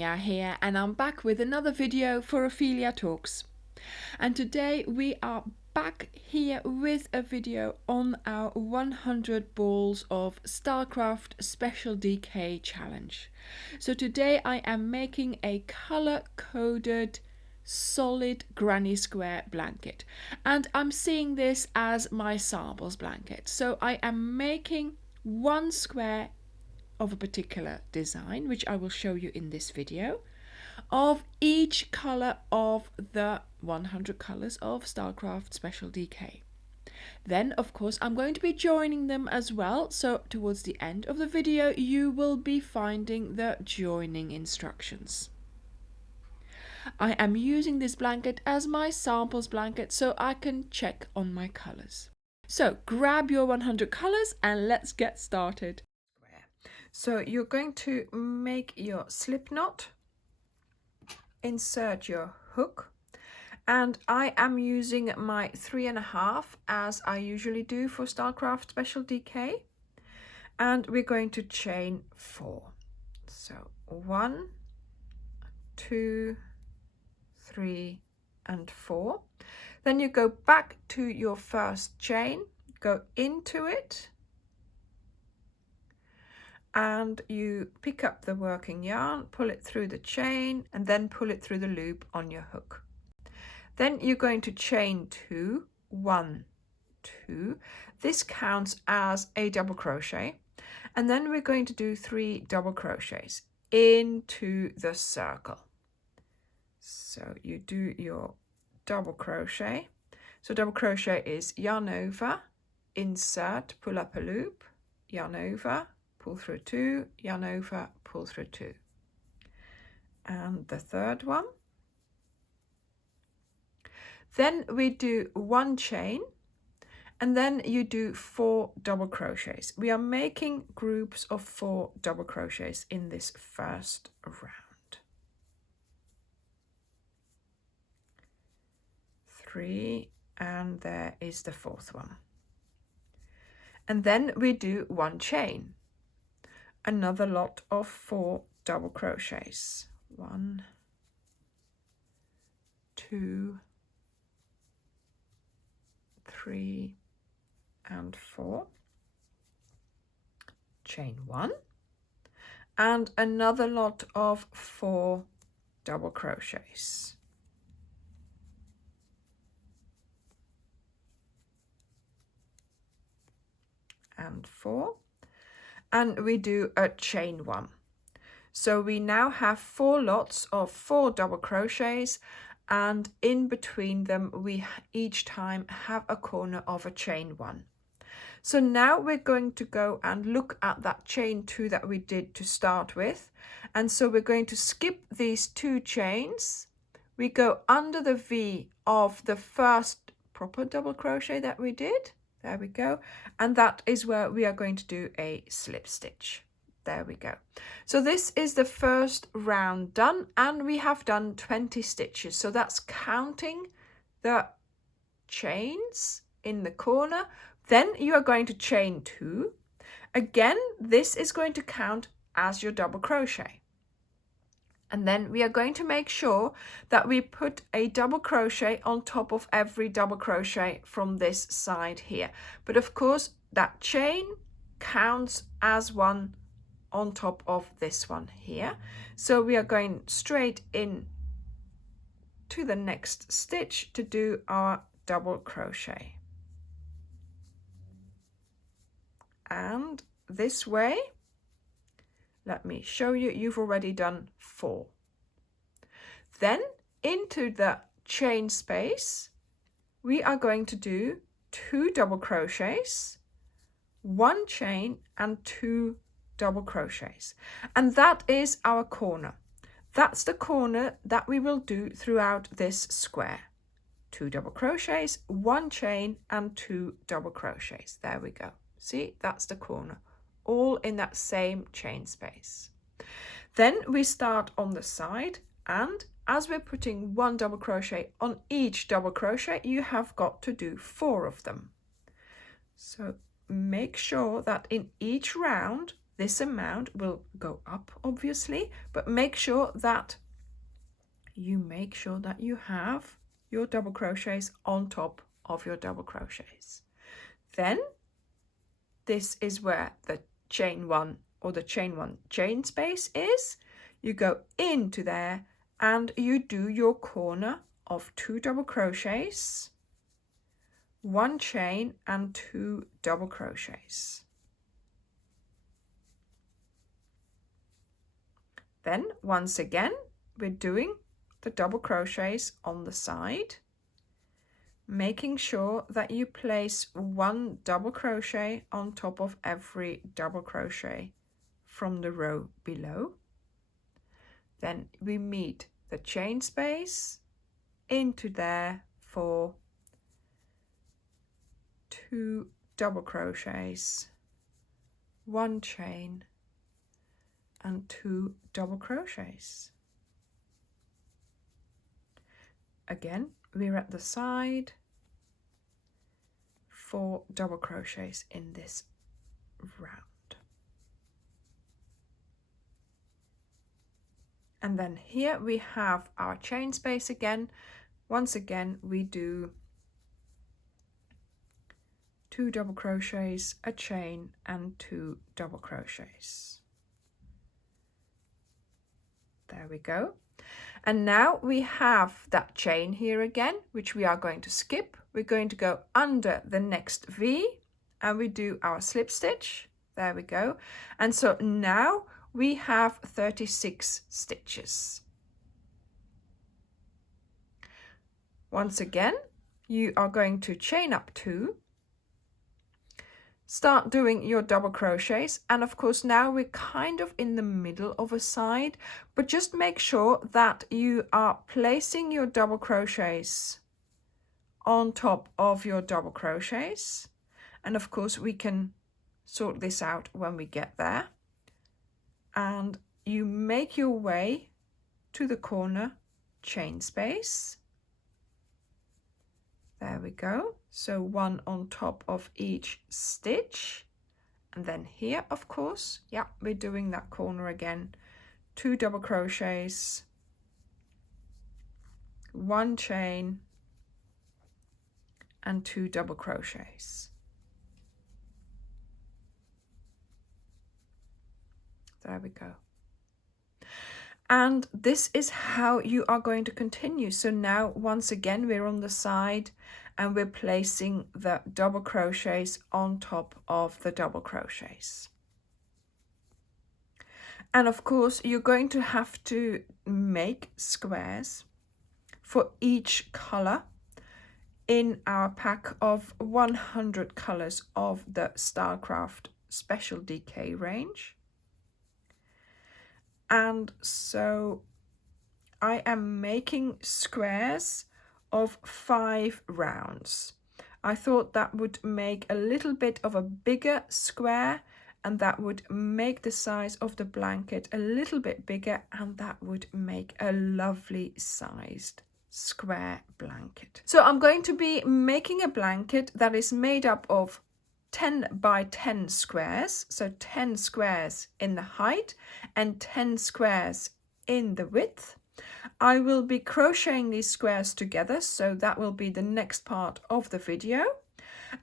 Anja here, and I'm back with another video for Ophelia Talks. And today we are back here with a video on our 100 balls of StarCraft Special DK challenge. So today I am making a color-coded solid granny square blanket, and I'm seeing this as my samples blanket. So I am making one square of a particular design, which I will show you in this video, of each color of the 100 colors of StarCraft Special DK. Then of course I'm going to be joining them as well, so towards the end of the video you will be finding the joining instructions. I am using this blanket as my samples blanket so I can check on my colors. So grab your 100 colors and let's get started. So you're going to make your slip knot, insert your hook, and I am using my 3.5 as I usually do for StarCraft Special DK, and we're going to chain 4. So 1, 2, 3 and 4. Then you go back to your first chain, go into it, and you pick up the working yarn, pull it through the chain, and then pull it through the loop on your hook. Then you're going to chain 2, 1, 2. This counts as a double crochet, and then we're going to do 3 double crochets into the circle. So you do your double crochet. So double crochet is yarn over, insert, pull up a loop, yarn over, pull through 2, yarn over, pull through 2. And the third one. Then we do 1 chain, and then you do 4 double crochets. We are making groups of 4 double crochets in this first round. 3, and there is the 4th one. And then we do 1 chain. Another lot of 4 double crochets. 1, 2, 3 and 4. Chain 1, and another lot of 4 double crochets. And 4. And we do a chain 1. So we now have 4 lots of 4 double crochets, and in between them we each time have a corner of a chain 1. So now we're going to go and look at that chain 2 that we did to start with, and so we're going to skip these 2 chains. We go under the V of the first proper double crochet that we did. There we go. And that is where we are going to do a slip stitch. There we go. So this is the first round done, and we have done 20 stitches. So that's counting the chains in the corner. Then you are going to chain 2. Again, this is going to count as your double crochet. And then we are going to make sure that we put a double crochet on top of every double crochet from this side here. But of course, that chain counts as one on top of this one here. So we are going straight in to the next stitch to do our double crochet. And this way, let me show you, you've already done 4. Then into the chain space, we are going to do 2 double crochets, 1 chain and 2 double crochets. And that is our corner. That's the corner that we will do throughout this square. 2 double crochets, 1 chain and 2 double crochets. There we go. See, that's the corner, all in that same chain space. Then we start on the side, and as we're putting 1 double crochet on each double crochet, you have got to do 4 of them. So make sure that in each round this amount will go up, obviously, but make sure that you have your double crochets on top of your double crochets. Then this is where the chain one or the chain one chain space is. You go into there and you do your corner of 2 double crochets, 1 chain and 2 double crochets. Then once again we're doing the double crochets on the side, making sure that you place 1 double crochet on top of every double crochet from the row below. Then we meet the chain space into there for 2 double crochets, 1 chain and 2 double crochets. Again, we're at the side, 4 double crochets in this round. And then here we have our chain space again. Once again, we do 2 double crochets, a chain and 2 double crochets. There we go. And now we have that chain here again, which we are going to skip. We're going to go under the next V and we do our slip stitch. There we go. And so now we have 36 stitches. Once again, you are going to chain up 2, start doing your double crochets, and of course now we're kind of in the middle of a side, but just make sure that you are placing your double crochets on top of your double crochets, and of course we can sort this out when we get there. And you make your way to the corner chain space. There we go. So 1 on top of each stitch. And then here, of course, yeah, we're doing that corner again. 2 double crochets, 1 chain and 2 double crochets. There we go. And this is how you are going to continue. So now once again we're on the side and we're placing the double crochets on top of the double crochets. And of course you're going to have to make squares for each color in our pack of 100 colors of the Stylecraft Special DK range. And so I am making squares of 5 rounds. I thought that would make a little bit of a bigger square, and that would make the size of the blanket a little bit bigger, and that would make a lovely sized square blanket. So I'm going to be making a blanket that is made up of 10 by 10 squares, so 10 squares in the height and 10 squares in the width. I will be crocheting these squares together, so that will be the next part of the video.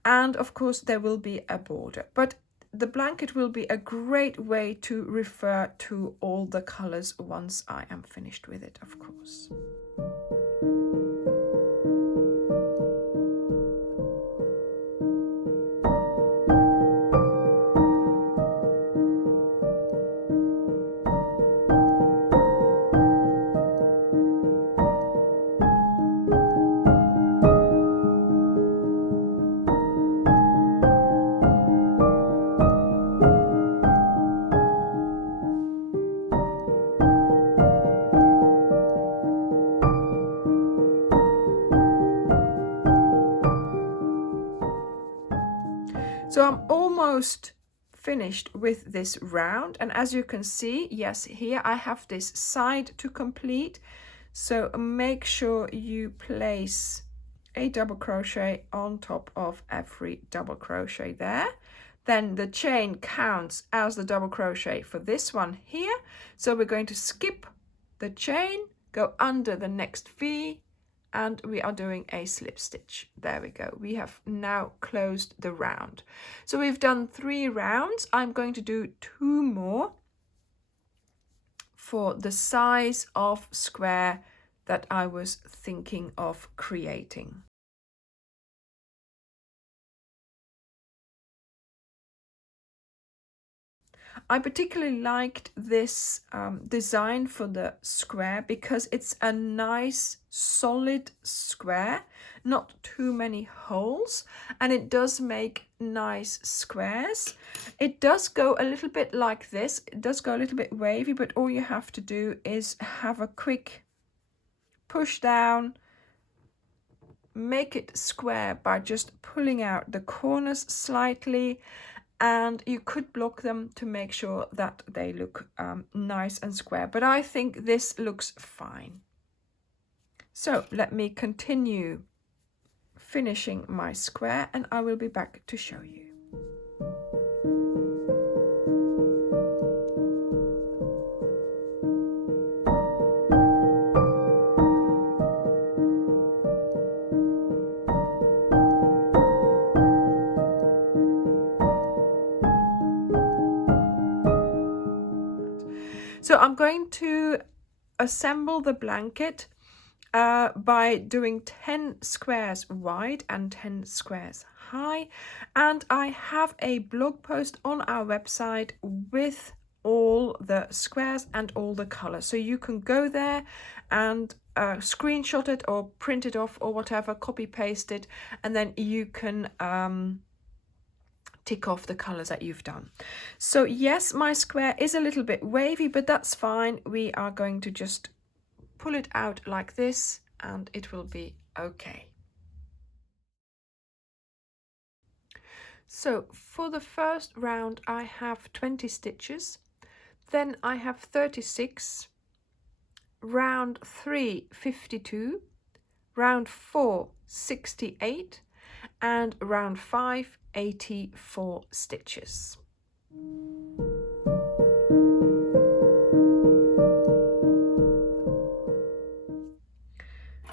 And of course there will be a border, but the blanket will be a great way to refer to all the colors once I am finished with it, of course. So I'm almost finished with this round, and as you can see, yes, here I have this side to complete. So make sure you place a double crochet on top of every double crochet there. then the chain counts as the double crochet for this one here. So we're going to skip the chain, go under the next V, and we are doing a slip stitch. There we go. We have now closed the round. So we've done 3 rounds. I'm going to do 2 more for the size of square that I was thinking of creating. I particularly liked this design for the square because it's a nice solid square, not too many holes, and it does make nice squares. It does go a little bit like this. It does go a little bit wavy, but all you have to do is have a quick push down, make it square by just pulling out the corners slightly, and you could block them to make sure that they look nice and square, but I think this looks fine. So let me continue finishing my square and I will be back to show you. So I'm going to assemble the blanket by doing 10 squares wide and 10 squares high, and I have a blog post on our website with all the squares and all the colors, so you can go there and screenshot it or print it off or whatever, copy paste it, and then you can tick off the colors that you've done. So yes, my square is a little bit wavy, but that's fine. We are going to just pull it out like this and it will be okay. So for the first round I have 20 stitches, then I have 36, round 3 52, round 4 68, and round 5 84 stitches.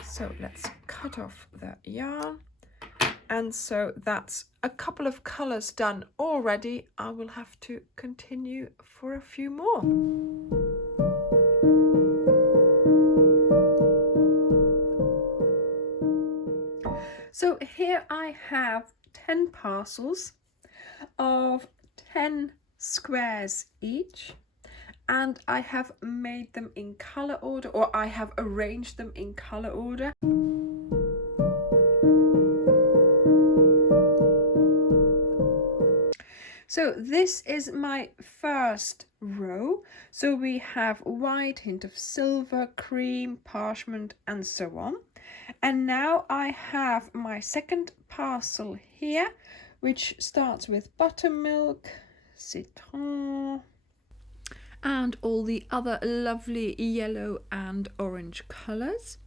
So let's cut off the yarn, and so that's a couple of colors done already. I will have to continue for a few more. So here I have 10 parcels of 10 squares each, and I have made them in color order, or I have arranged them in color order. So this is my first row. So we have white, hint of silver, cream, parchment, and so on. And now I have my second parcel here, which starts with buttermilk, citron, and all the other lovely yellow and orange colors.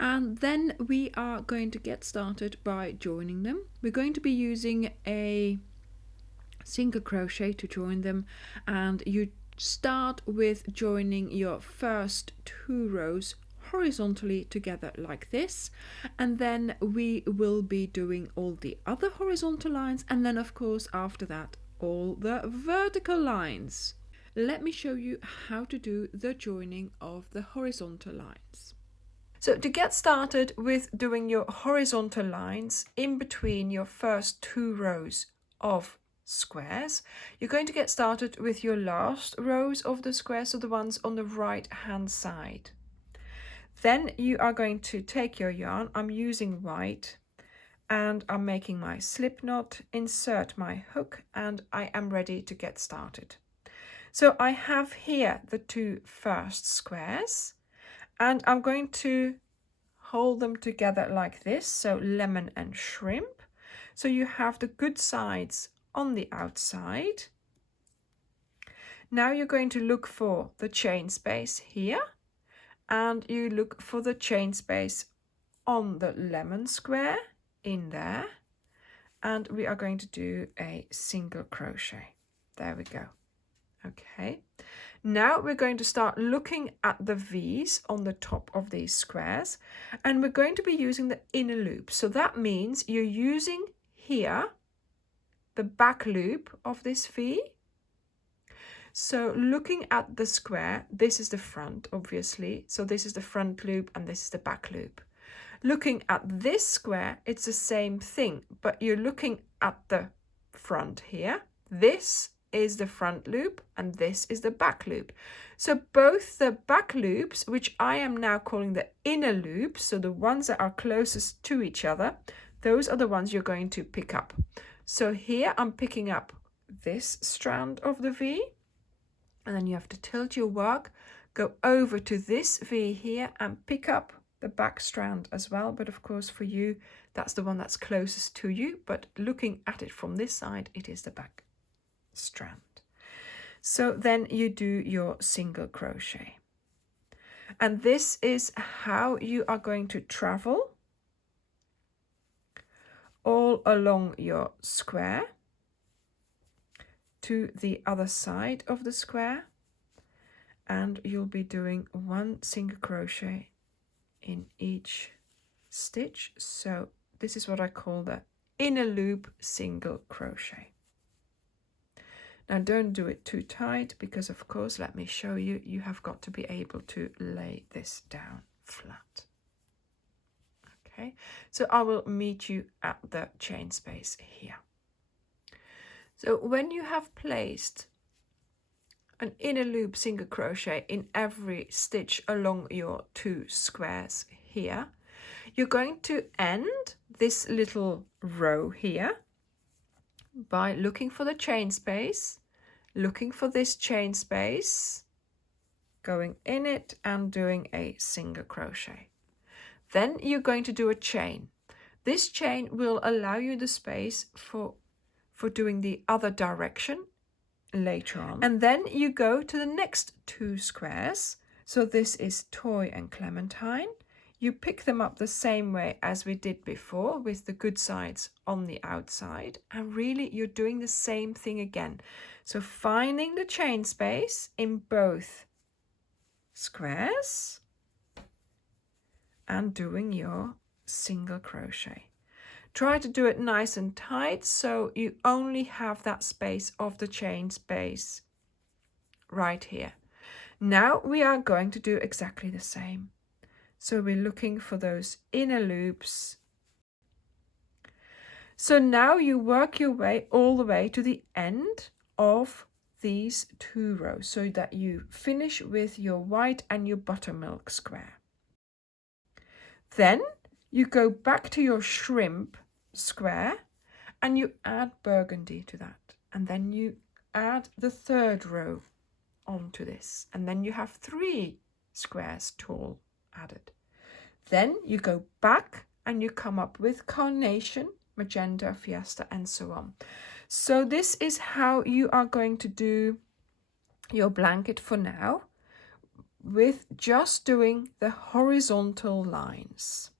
And then we are going to get started by joining them. We're going to be using a single crochet to join them, and you start with joining your first 2 rows horizontally together like this, and then we will be doing all the other horizontal lines, and then of course after that all the vertical lines. Let me show you how to do the joining of the horizontal lines. So to get started with doing your horizontal lines in between your first 2 rows of squares, you're going to get started with your last rows of the squares, so the ones on the right hand side. Then you are going to take your yarn, I'm using white, and I'm making my slip knot, insert my hook, and I am ready to get started. So I have here the 2 first squares, and I'm going to hold them together like this, so lemon and shrimp. So you have the good sides on the outside. Now you're going to look for the chain space here, and you look for the chain space on the lemon square in there, and we are going to do a single crochet. There we go. Okay, now we're going to start looking at the V's on the top of these squares, and we're going to be using the inner loop. So that means you're using here the back loop of this V. So looking at the square, this is the front, obviously. So this is the front loop and this is the back loop. Looking at this square, it's the same thing, but you're looking at the front here. This is the front loop and this is the back loop. So both the back loops, which I am now calling the inner loops, so the ones that are closest to each other, those are the ones you're going to pick up. So here I'm picking up this strand of the V, and then you have to tilt your work, go over to this V here and pick up the back strand as well. But of course for you, that's the one that's closest to you, but looking at it from this side, it is the back strand. So then you do your single crochet. And this is how you are going to travel all along your square to the other side of the square, and you'll be doing one single crochet in each stitch. So this is what I call the inner loop single crochet. Now don't do it too tight because of course, let me show you, you have got to be able to lay this down flat. Okay, so I will meet you at the chain space here. So when you have placed an inner loop single crochet in every stitch along your two squares here, you're going to end this little row here by looking for the chain space, looking for this chain space, going in it and doing a single crochet. Then you're going to do a chain. This chain will allow you the space for doing the other direction later on. And then you go to the next two squares. So this is Toy and Clementine. You pick them up the same way as we did before, with the good sides on the outside. And really you're doing the same thing again. So finding the chain space in both squares and doing your single crochet. Try to do it nice and tight so you only have that space of the chain space right here. Now we are going to do exactly the same. So we're looking for those inner loops. So now you work your way all the way to the end of these two rows so that you finish with your white and your buttermilk square. Then you go back to your shrimp square and you add burgundy to that, and then you add the third row onto this, and then you have 3 squares tall added. Then you go back and you come up with carnation, magenta, fiesta, and so on. So this is how you are going to do your blanket for now, with just doing the horizontal lines.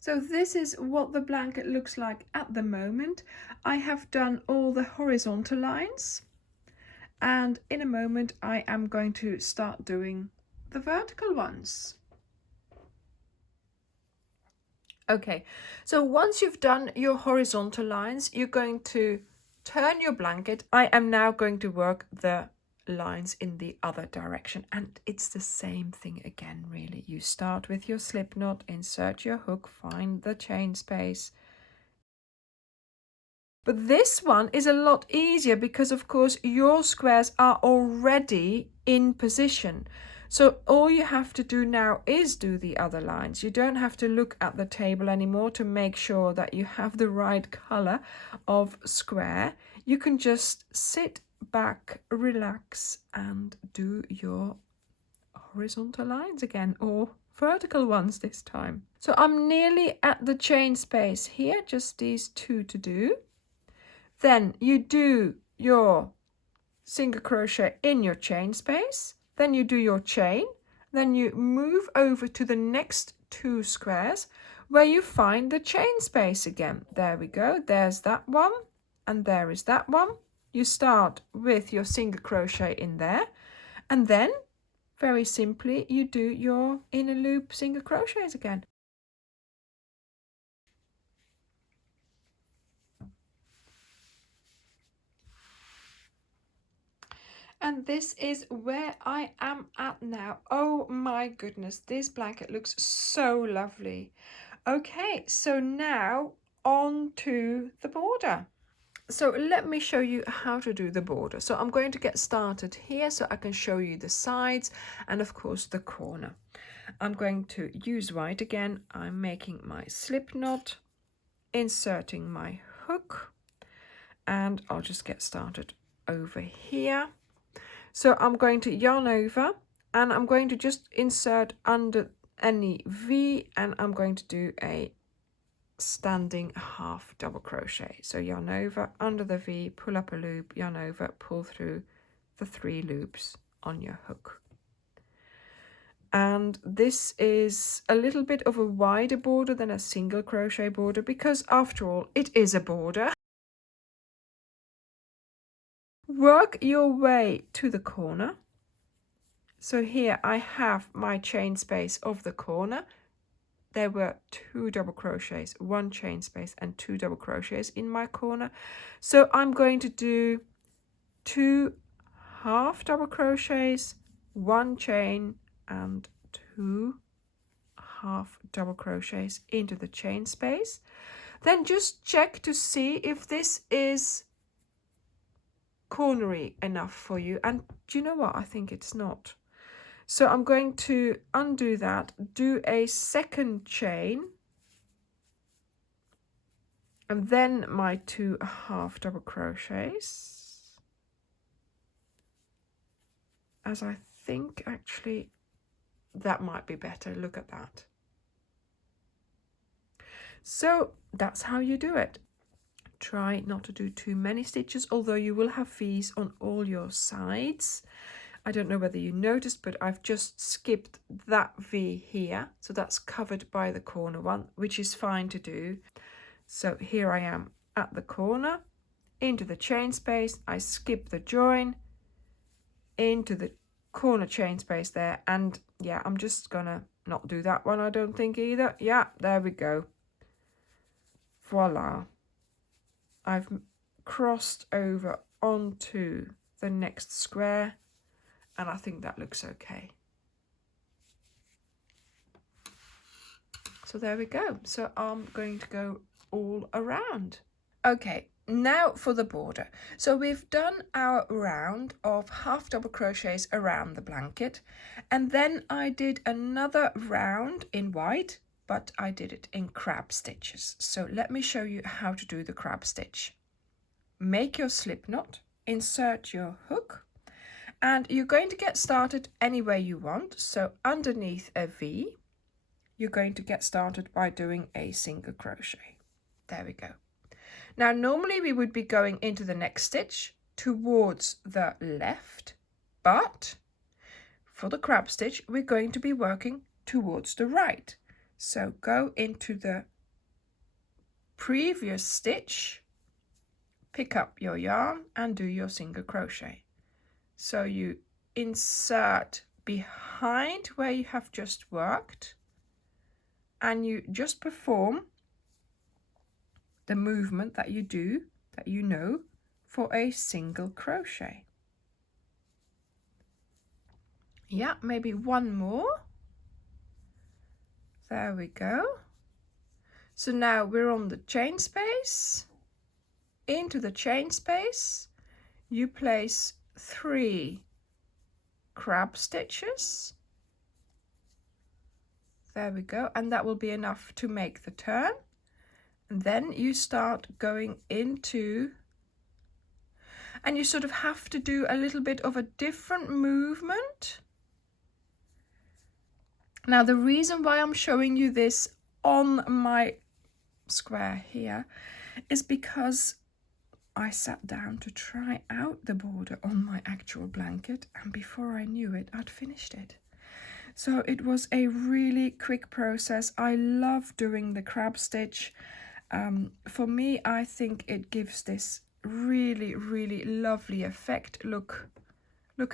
So this is what the blanket looks like at the moment. I have done all the horizontal lines, and in a moment I am going to start doing the vertical ones. Okay, so once you've done your horizontal lines, you're going to turn your blanket. I am now going to work the lines in the other direction, and it's the same thing again, really. You start with your slip knot, insert your hook, find the chain space. But this one is a lot easier because of course your squares are already in position. So all you have to do now is do the other lines. You don't have to look at the table anymore to make sure that you have the right color of square. You can just sit back, relax, and do your horizontal lines again, or vertical ones this time. So I'm nearly at the chain space here, just these 2 to do. Then you do your single crochet in your chain space, then you do your chain, then you move over to the next 2 squares where you find the chain space again. There we go, there's that one, and there is that one. You start with your single crochet in there, and then very simply you do your inner loop single crochets again. And this is where I am at now. Oh my goodness, this blanket looks so lovely. Okay, so now on to the border. So let me show you how to do the border. So I'm going to get started here so I can show you the sides and of course the corner. I'm going to use white again. I'm making my slip knot, inserting my hook, and I'll just get started over here. So I'm going to yarn over and I'm going to just insert under any V, and I'm going to do a standing half double crochet. So yarn over, under the V, pull up a loop, yarn over, pull through the 3 loops on your hook. And this is a little bit of a wider border than a single crochet border because after all it is a border. Work your way to the corner. So here I have my chain space of the corner. There were 2 double crochets, 1 chain space and 2 double crochets in my corner. So I'm going to do 2 half double crochets, 1 chain and 2 half double crochets into the chain space. Then just check to see if this is cornery enough for you. And do you know what? I think it's not. So I'm going to undo that, do a second chain, and then my 2 half double crochets, as I think actually that might be better. Look at that. So that's how you do it. Try not to do too many stitches, although you will have V's on all your sides. I don't know whether you noticed, but I've just skipped that V here. So that's covered by the corner one, which is fine to do. So here I am at the corner, into the chain space. I skip the join, into the corner chain space there. And yeah, I'm just gonna not do that one, I don't think either. Yeah, there we go. Voila. I've crossed over onto the next square. And I think that looks okay. So there we go. So I'm going to go all around. Okay, now for the border. So we've done our round of half double crochets around the blanket. And then I did another round in white, but I did it in crab stitches. So let me show you how to do the crab stitch. Make your slip knot, insert your hook, and you're going to get started any way you want. So underneath a V, you're going to get started by doing a single crochet. There we go. Now, normally we would be going into the next stitch towards the left, but for the crab stitch, we're going to be working towards the right. So go into the previous stitch, pick up your yarn and do your single crochet. So you insert behind where you have just worked and you just perform the movement that you do, that you know, for a single crochet. Yeah, maybe one more. There we go. So now we're on the chain space. Into the chain space, you place 3 crab stitches. There we go, and that will be enough to make the turn. And then you start going into, and you sort of have to do a little bit of a different movement. Now, the reason why I'm showing you this on my square here is because I sat down to try out the border on my actual blanket, and before I knew it, I'd finished it. So it was a really quick process. I love doing the crab stitch. For me, I think it gives this really, really lovely effect. Look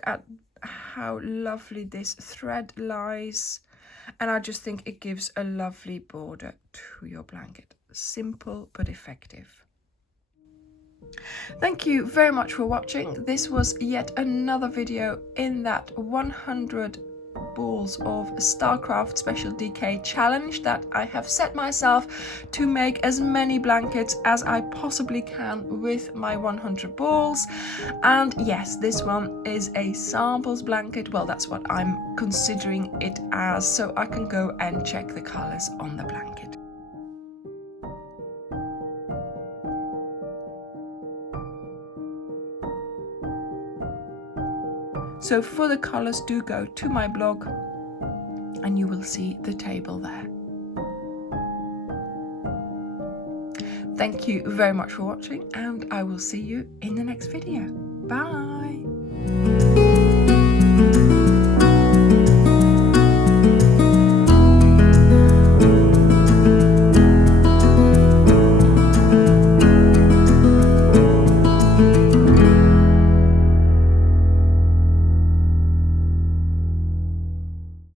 at how lovely this thread lies. And I just think it gives a lovely border to your blanket. Simple but effective. Thank you very much for watching. This was yet another video in that 100 balls of Starcraft Special DK challenge that I have set myself to make as many blankets as I possibly can with my 100 balls. And yes, this one is a samples blanket. Well, that's what I'm considering it as, so I can go and check the colors on the blanket. So for the colors, do go to my blog and you will see the table there. Thank you very much for watching, and I will see you in the next video. Bye!